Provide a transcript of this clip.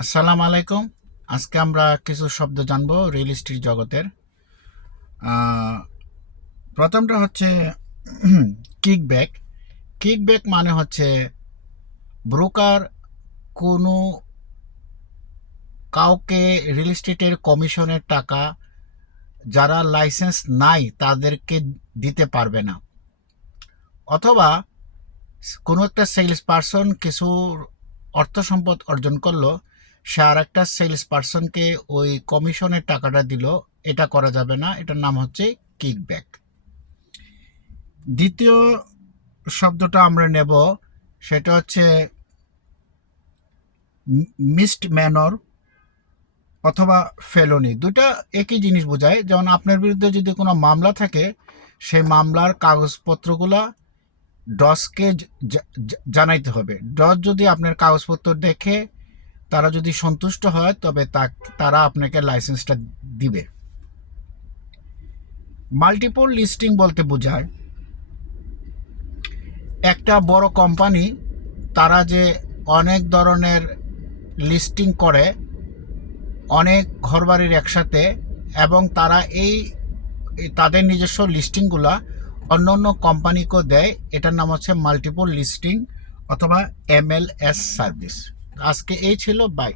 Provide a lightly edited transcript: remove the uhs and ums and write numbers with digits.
আসসালামু আলাইকুম। আজকে আমরা কিছু শব্দ জানবো রিয়েল এস্টেট জগতের। আহ, প্রথমটা হচ্ছে কিকব্যাক। কিকব্যাক মানে হচ্ছে ব্রোকার কোনো কাউকে রিয়েল এস্টেটের কমিশনের টাকা যারা লাইসেন্স নাই তাদেরকে দিতে পারবে না, অথবা কোনো একটা সেলস পারসন কিছু অর্থ সম্পদ অর্জন করলো, সে আর একটা সেলস পারসনকে ওই কমিশনের টাকাটা দিল, এটা করা যাবে না। এটার নাম হচ্ছে কিকব্যাক। দ্বিতীয় শব্দটা আমরা নেব, সেটা হচ্ছে মিসড ম্যানর অথবা ফেলোনি। দুটা একই জিনিস বোঝায়। যেমন আপনার বিরুদ্ধে যদি কোনো মামলা থাকে, সেই মামলার কাগজপত্রগুলা ডসকে জানাইতে হবে। ডস যদি আপনার কাগজপত্র দেখে তারা যদি সন্তুষ্ট হয়, তবে তারা আপনাকে লাইসেন্সটা দিবে। মাল্টিপল লিস্টিং বলতে বোঝায় একটা বড় কোম্পানি তারা যে অনেক ধরনের লিস্টিং করে, অনেক ঘরবাড়ির একসাথে, এবং তারা তাদের নিজস্ব লিস্টিংগুলা অন্য অন্য কোম্পানিকেও দেয়। এটার নাম হচ্ছে মাল্টিপল লিস্টিং অথবা MLS সার্ভিস। আজকে এই ছিল। বাই।